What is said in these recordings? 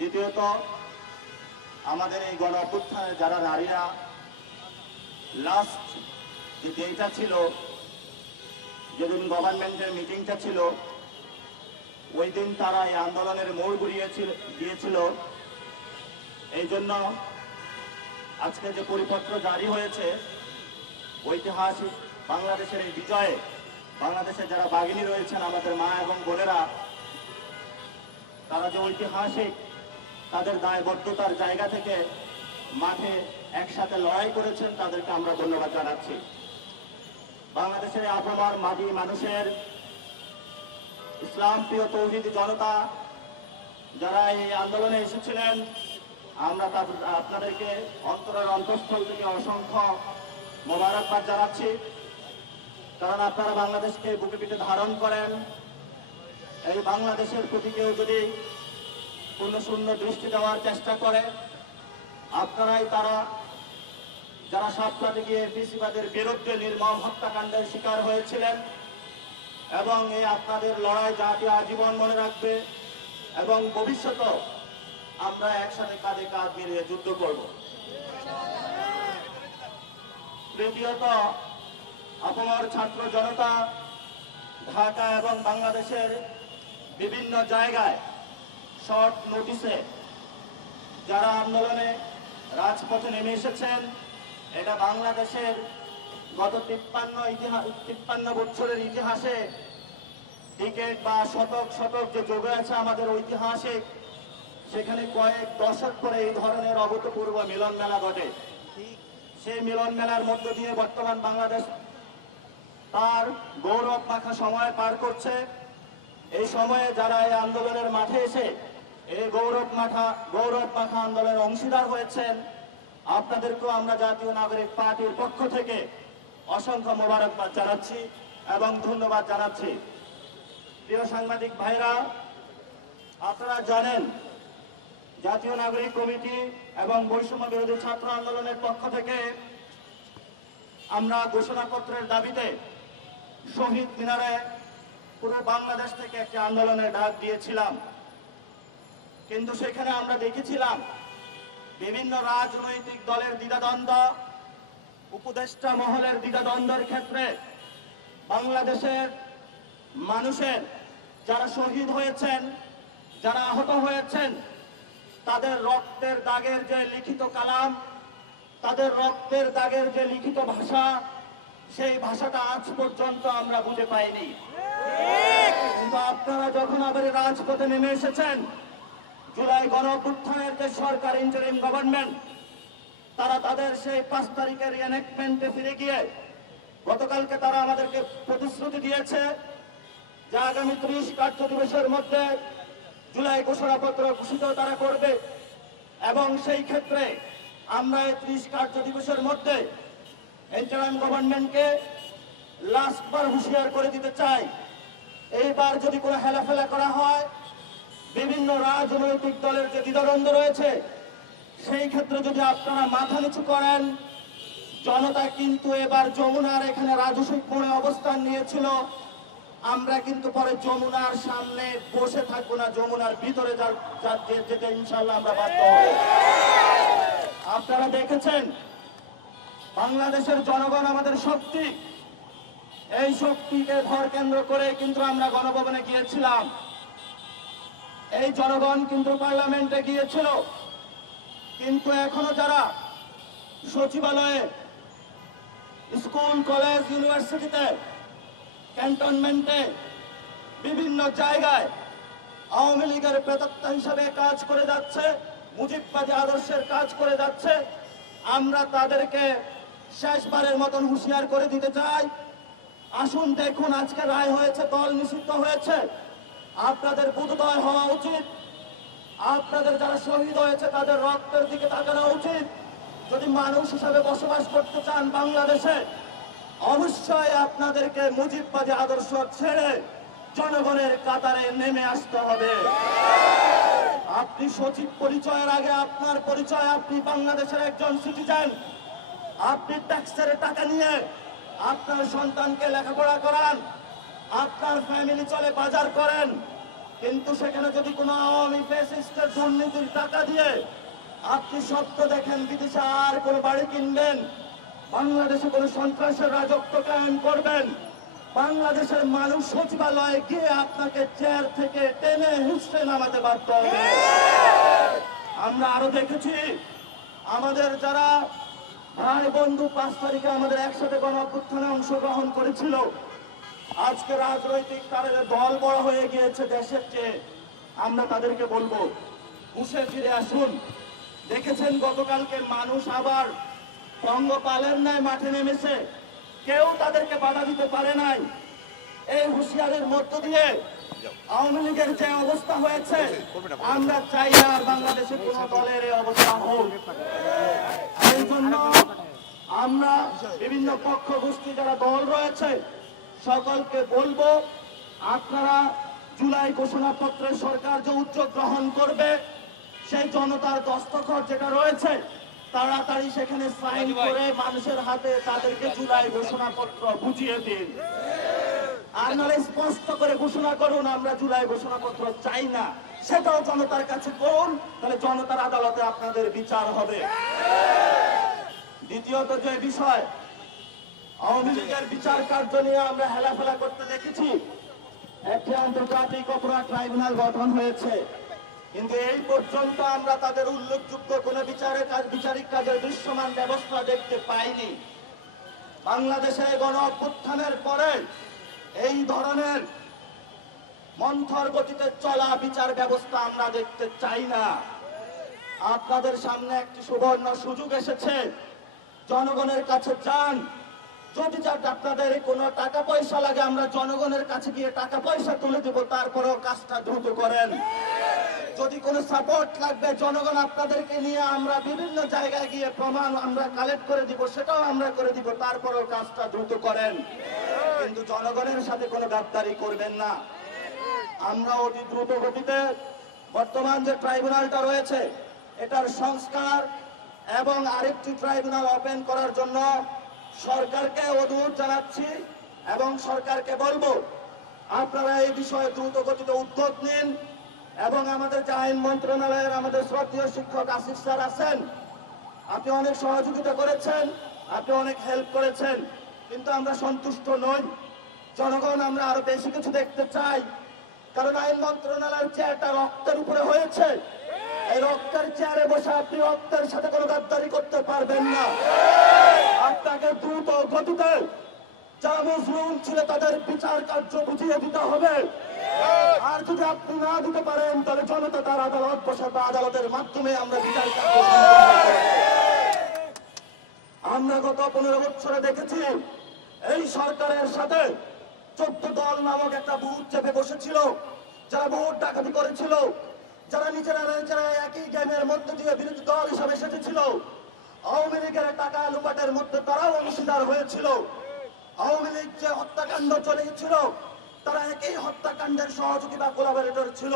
দ্বিতীয়ত আমাদের এই গণ অভ্যুত্থানে যারা নারীরা লাস্ট যে ডেটা ছিল, যেদিন গভর্নমেন্টের মিটিংটা ছিল, ওই দিন তারা এই আন্দোলনের মোড় ঘুরিয়ে দিয়েছিল। এই জন্য আজকে যে পরিপত্র জারি হয়েছে, ঐতিহাসিক বাংলাদেশের এই বিজয়ে বাংলাদেশে যারা বাঘিনী রয়েছেন, আমাদের মা এবং বোনেরা, তারা যে ঐতিহাসিক তাদের দায়বদ্ধতার জায়গা থেকে মাঠে একসাথে লড়াই করেছেন, তাদেরকে আমরা ধন্যবাদ জানাচ্ছি। বাংলাদেশের আপামর মাটি মানুষের, ইসলাম প্রিয় তৌহিদি জনতা যারা এই আন্দোলনে এসেছিলেন, আমরা আপনাদেরকে অন্তরের অন্তঃস্থল থেকে অসংখ্য মোবারকবাদ জানাচ্ছি। কারণ আপনারা বাংলাদেশকে বুকে পিঠে ধারণ করেন। এই বাংলাদেশের প্রতি কেউ যদি পূর্ণ শূন্য দৃষ্টি দেওয়ার চেষ্টা করে, আপনারাই তারা যারা সাতটাতে গিয়ে ফ্যাসিবাদের বিরুদ্ধে নির্মম হত্যাকাণ্ডের শিকার হয়েছিলেন। এবং এই আপনাদের লড়াই জাতি আজীবন মনে রাখবে এবং ভবিষ্যতেও আমরা একসাথে কাঁধে কাঁধ মিলিয়ে যুদ্ধ করব। তৃতীয়ত, আপামর ছাত্র জনতা ঢাকা এবং বাংলাদেশের বিভিন্ন জায়গায় শর্ট নোটিসে যারা আন্দোলনে রাজপথে নেমে এসেছেন, এটা বাংলাদেশের গত 53 বছরের ইতিহাসে ডিকেড বা শতক শতক যে যোগে আছে আমাদের ঐতিহাসিক, সেখানে কয়েক দশক পরে এই ধরনের অভূতপূর্ব মিলন মেলা ঘটে। সেই মিলন মেলার মধ্য দিয়ে বর্তমান বাংলাদেশ তার গৌরব মাখা সময় পার করছে। এই সময়ে যারা এই আন্দোলনের মাঠে এসে এই গৌরব মাখা আন্দোলনের অংশীদার হয়েছেন, আপনাদেরকেও আমরা জাতীয় নাগরিক পার্টির পক্ষ থেকে অসংখ্য মোবারকবাদ জানাচ্ছি এবং ধন্যবাদ জানাচ্ছি। প্রিয় সাংবাদিক ভাইরা, আপনারা জানেন জাতীয় নাগরিক কমিটি এবং বৈষম্য বিরোধী ছাত্র আন্দোলনের পক্ষ থেকে আমরা ঘোষণাপত্রের দাবিতে শহীদ মিনারে পুরো বাংলাদেশ থেকে একটি আন্দোলনের ডাক দিয়েছিলাম। কিন্তু সেখানে আমরা দেখেছিলাম বিভিন্ন রাজনৈতিক দলের দ্বিধাদ্বন্দ্ব, উপদেষ্টা মহলের দ্বিধাদ্বন্দ্বের ক্ষেত্রে বাংলাদেশের মানুষের যারা শহীদ হয়েছেন, যারা আহত হয়েছেন, তাদের রক্তের দাগের যে লিখিত কালাম, তাদের রক্তের দাগের যে লিখিত ভাষা, সেই ভাষাটা আজ পর্যন্ত আমরা বুঝে পাইনি। কিন্তু আপনারা যখন আবার রাজপথে নেমে এসেছেন, জুলাই গণ অভ্যুত্থানের যে সরকার, ইন্টারিম গভর্নমেন্ট, তারা তাদের সেই 5 তারিখের রিএনেক্টমেন্টে ফিরে গিয়ে গতকালকে তারা আমাদেরকে প্রতিশ্রুতি দিয়েছে যে আগামী 30 কার্য দিবসের মধ্যে জুলাই ঘোষণাপত্র ঘোষিত তারা করবে। এবং সেই ক্ষেত্রে আমরা এই 30 কার্য দিবসের মধ্যে ইন্টারিম গভর্নমেন্টকে লাস্টবার হুঁশিয়ার করে দিতে চাই, এইবার যদি কোনো হেলাফেলা করা হয়, বিভিন্ন রাজনৈতিক দলের যে দ্বিধাদ্বন্দ্ব রয়েছে, সেই ক্ষেত্রে যদি আপনারা মাথা নিচু করেন, জনতা কিন্তু এবার যমুনার এখানে রাজস্বিক মোড়ে অবস্থান নিয়েছিল। আমরা কিন্তু পরে যমুনার সামনে বসে থাকবো না, যমুনার ভিতরে যেতে ইনশাল্লাহ আমরা বাধ্য হব। আপনারা দেখেছেন বাংলাদেশের জনগণ আমাদের শক্তি, এই শক্তিকে ভর কেন্দ্র করে কিন্তু আমরা গণভবনে গিয়েছিলাম। এই জনগণ কিন্তু পার্লামেন্টে গিয়েছিল। কিন্তু এখনো যারা সচিবালয়ে, স্কুল, কলেজ, ইউনিভার্সিটিতে, ক্যান্টনমেন্টে, বিভিন্ন জায়গায় আওয়ামী লীগের প্রেতাত্মা হিসাবে কাজ করে যাচ্ছে, মুজিববাদী আদর্শের কাজ করে যাচ্ছে, আমরা তাদেরকে শেষবারের মতন হুঁশিয়ার করে দিতে চাই। আসুন দেখুন, আজকে রায় হয়েছে, দল নিষিদ্ধ হয়েছে, আপনাদের বোধোদয় হওয়া উচিত। আপনাদের যারা শহীদ হয়েছে তাদের রক্তের দিকে তাকানো উচিত। যদি মানুষ হিসাবে বসবাস করতে চান বাংলাদেশে, অবশ্যই আপনাদেরকে মুজিববাদী আদর্শ ছেড়ে জনগণের কাতারে নেমে আসতে হবে। আপনি সচিব পরিচয়ের আগে আপনার পরিচয়, আপনি বাংলাদেশের একজন সিটিজেন। আপনি ট্যাক্সের টাকা নিয়ে আপনার সন্তানকে লেখাপড়া করান, আপনার ফ্যামিলি চলে বাজার করেন, কিন্তু সেখানে যদি কোনো আওয়ামী ফ্যাসিস্টের দুর্নীতির টাকা দিয়ে আপনি স্বপ্ন দেখেন বিদেশে আর কোনো বাড়ি কিনবেন, বাংলাদেশে কোনো সন্ত্রাসের রাজত্ব কায়েম করবেন, বাংলাদেশের মানুষ সচিবালয়ে গিয়ে আপনাকে চেয়ার থেকে টেনে হিঁচড়ে নামাতে বাধ্য হবে। আমরা আরো দেখেছি আমাদের যারা ভাই বন্ধু 5 তারিখে আমাদের একসাথে গণ অভ্যুত্থানে অংশগ্রহণ করেছিল, আজকে রাজনৈতিক কারণে দল বড় হয়ে গিয়েছে দেশের চেয়ে। আমরা তাদেরকে বলবো হুঁশে ফিরে আসুন। দেখেছেন গতকালকে মানুষ আবার পঙ্গপালের ন্যায় মাঠে নেমেছে, কেউ তাদেরকে বাধা দিতে পারে নাই। এই হুঁশিয়ারের মধ্য দিয়ে আওয়ামী লীগের যে অবস্থা হয়েছে, আমরা চাই না আর বাংলাদেশে কোন দলের এই অবস্থা হোক। এই জন্য আমরা বিভিন্ন পক্ষ গোষ্ঠী যারা দল রয়েছে সকলকে বলবো, আপনারা জুলাই ঘোষণাপত্রে সরকার যে উদ্যোগ গ্রহণ করবে সেই জনতার দস্তখত যেটা রয়েছে তাড়াতাড়ি সেখানে সাইন করে মানুষের হাতে তাদেরকে জুলাই ঘোষণাপত্র বুঝিয়ে দিন। আর নাহলে স্পষ্ট করে ঘোষণা করুন আমরা জুলাই ঘোষণাপত্র চাই না, সেটাও জনতার কাছে করুন, তাহলে জনতার আদালতে আপনাদের বিচার হবে। দ্বিতীয়ত যে বিষয়, আওয়ামী লীগের বিচার কার্য নিয়ে আমরা হেলাফেলা করতে দেখেছি। একটি আন্তর্জাতিক অপরাধ ট্রাইব্যুনাল গঠন হয়েছে, কিন্তু এই পর্যন্ত আমরা তাদের উল্লেখযোগ্য কোন বিচারিক কাজের দৃশ্যমান ব্যবস্থা দেখতে পাইনি। বাংলাদেশে গণ অভ্যুত্থানের পরে এই ধরনের মন্থর গতিতে চলা বিচার ব্যবস্থা আমরা দেখতে চাই না। আপনাদের সামনে একটি সুবর্ণ সুযোগ এসেছে, জনগণের কাছে যান। যদি আপনাদের কোনো টাকা পয়সা লাগে আমরা জনগণের কাছে গিয়ে টাকা পয়সা তুলে দেব, তারপরেও কাজটা দ্রুত করেন। যদি কোনো সাপোর্ট লাগবে জনগণ আপনাদেরকে নিয়ে আমরা বিভিন্ন জায়গায় গিয়ে প্রমাণ আমরা কালেক্ট করে দিব, সেটাও আমরা করে দিব, তারপরেও কাজটা দ্রুত করেন। কিন্তু জনগণের সাথে কোনো গাদ্দারি করবেন না। আমরা অতি দ্রুত গতিতে বর্তমান যে ট্রাইব্যুনালটা রয়েছে এটার সংস্কার এবং আরেকটি ট্রাইব্যুনাল ওপেন করার জন্য সরকারকে অনুরোধ জানাচ্ছি এবং সরকারকে বলবো আপনারা এই বিষয়ে দ্রুত গতিতে উদ্যোগ নিন। এবং আমাদের যে আইন মন্ত্রণালয়ের আমাদের শ্রদ্ধেয় শিক্ষক আসিফ স্যার আছেন, আপনি অনেক সহযোগিতা করেছেন, আপনি অনেক হেল্প করেছেন, কিন্তু আমরা সন্তুষ্ট নই। জনগণ আমরা আরো বেশি কিছু দেখতে চাই, কারণ আইন মন্ত্রণালয়ের চেয়ারটা রক্তের উপরে হয়েছে। এই রক্তের চেয়ারে বসে আপনি রক্তের সাথে কোনো গাদ্দারি করতে পারবেন না। আপনাকে দ্রুত গতিতে যারা মজলুম ছিল তাদের বিচার কার্য বুঝিয়ে দিতে হবে। আর যদি আপনি না দিতে পারেন তাহলে জনতা তার আদালত বসাবে, আদালতের মাধ্যমে আমরা বিচার কার্য। আমরা গত 15 বছরে দেখেছি এই সরকারের সাথে 14 দল নামক একটা ভূত চেপে বসেছিল, যারা ভোট ডাকাতি করেছিল, যারা নিজেরা একই গেমের মধ্যে দিয়ে বিরোধী দল হিসাবে এসেছিল। আওয়ামী লীগের টাকা লুপাটের মধ্যে তারাও অংশীদার হয়েছিল। আওয়ামী লীগ যে হত্যাকাণ্ড চলেছিল তারা একই হত্যাকাণ্ডের সহযোগী বা কোলাবরেটর ছিল।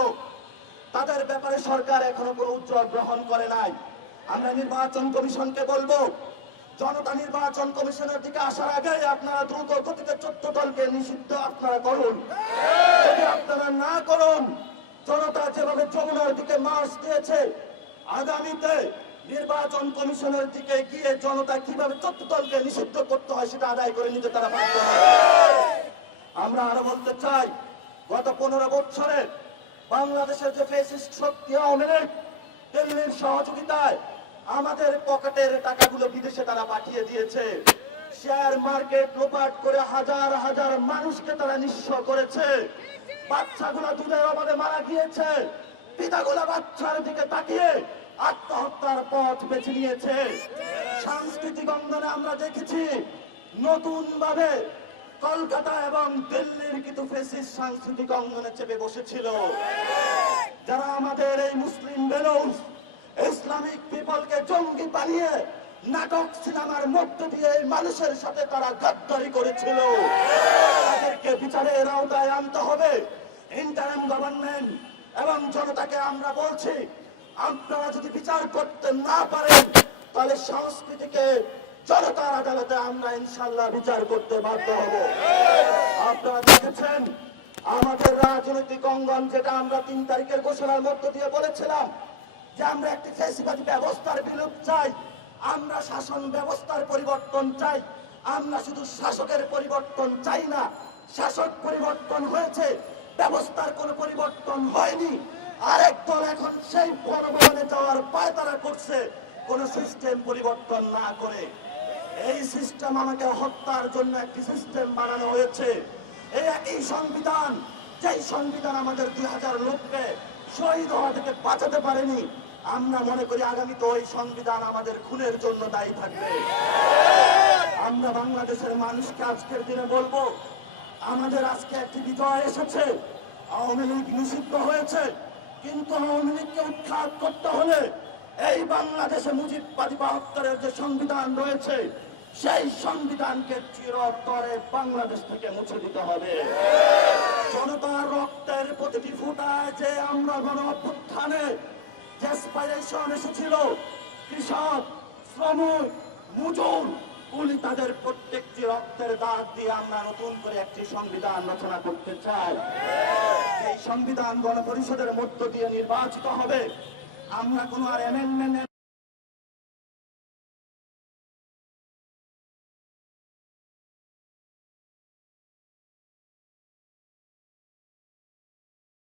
তাদের ব্যাপারে সরকার এখনো কোনো উদ্যোগ গ্রহণ করে নাই। আমরা নির্বাচন কমিশনকে বলবো, জনতা নির্বাচন কমিশনের দিকে আসার আগে আপনারা দ্রুত গতিতে 14 দলকে নিষিদ্ধ আপনারা করুন। যদি আপনারা না করুন, জনতা যেভাবে যমুনার দিকে মার্চ দিয়েছে, আগামীতে নির্বাচন কমিশনের দিকে গিয়ে জনতা কিভাবে 14 দলকে নিষিদ্ধ করতে হয় সেটা আদায় করে নিতে তারা বাধ্য হবে। আমরা আরো বলতে চাই, গত 15 বছরে বাংলাদেশের যে ফ্যাসিস্ট শক্তি আওয়ামী লীগ দিল্লির সহযোগিতায় আমাদের পকেটের টাকাগুলো বিদেশে তারা পাঠিয়ে দিয়েছে। শেয়ার মার্কেট লোপাট করে হাজার হাজার মানুষকে তারা নিঃস্ব করেছে। বাচ্চাগুলো দুধের অভাবে মারা গিয়েছে। পিতাগুলো বাচ্চার দিকে তাকিয়ে আত্মহত্যার পথ বেছে নিয়েছে। সাংস্কৃতিক অঙ্গনে আমরা দেখেছি নতুন ভাবে কলকাতা এবং দিল্লির কিছু ফ্যাসিস্ট সাংস্কৃতিক অঙ্গনে চেপে বসেছিল, যারা আমাদের এই মুসলিম বেলুস ইসলামিক পিপলকে জঙ্গি বানিয়ে নাটক সিনেমার মধ্য দিয়ে মানুষের সাথে তারা গাদ্দারি করেছিল। তাদেরকে বিচারের আওতায় আনতে হবে। ইন্টারিম গভর্নমেন্ট এবং জনতাকে আমরা বলছি, আপনারা যদি বিচার করতে না পারেন তাহলে সংস্কৃতিকে জনতার আদালতে আমরা ইনশাল্লাহ বিচার করতে বাধ্য হব। আপনারা দেখেছেন আমাদের রাজনৈতিক অঙ্গন, যেটা আমরা 3 তারিখের ঘোষণার মধ্য দিয়ে বলেছিলাম যে আমরা একটি ফ্যাসিবাদী ব্যবস্থার বিলোপ চাই, আমরা শাসন ব্যবস্থার পরিবর্তন চাই। আমরা শুধু শাসকের পরিবর্তন চাই না, শাসক পরিবর্তন হয়েছে, ব্যবস্থার কোনো পরিবর্তন হয়নি। আরেক দল এখন সেই বনভবনে যাওয়ার পায়তারা করছে কোন সিস্টেম পরিবর্তন না করে। এই সিস্টেম আমাকে হত্যার জন্য একটি সিস্টেম বানানো হয়েছে। এই একই সংবিধান, যেই সংবিধান আমাদের 2000 লোককে শহীদ হওয়া থেকে বাঁচাতে পারেনি, আমরা মনে করি আগামীতে ওই সংবিধান আমাদের খুনের জন্য দায়ী থাকবে। আমরা বাংলাদেশের মানুষকে আজকের দিনে বলবো, আমাদের আজকে একটি বিজয় এসেছে। আওয়ামী লীগ নিষিদ্ধ হয়েছে, কিন্তু আওয়ামী লীগকে উৎখাত করতে হলে এই বাংলাদেশে মুজিববাদী 72-এর যে সংবিধান রয়েছে, সেই সংবিধানকে চিরতরে বাংলাদেশ থেকে মুছে দিতে হবে। জনতার রক্তের প্রতিটি ফোঁটায় যে আমরা গণ অভ্যুত্থানে যে অ্যাসপিরেশন এসেছিল, কৃষক, শ্রমিক, মজুর, কুলি, তাদের প্রত্যেকটি রক্তের দাগ দিয়ে আমরা নতুন করে একটি সংবিধান রচনা করতে চাই। এই সংবিধান গণপরিষদের মধ্য দিয়ে নির্বাচিত হবে। আমরা কোনো আর অ্যামেন্ডমেন্ট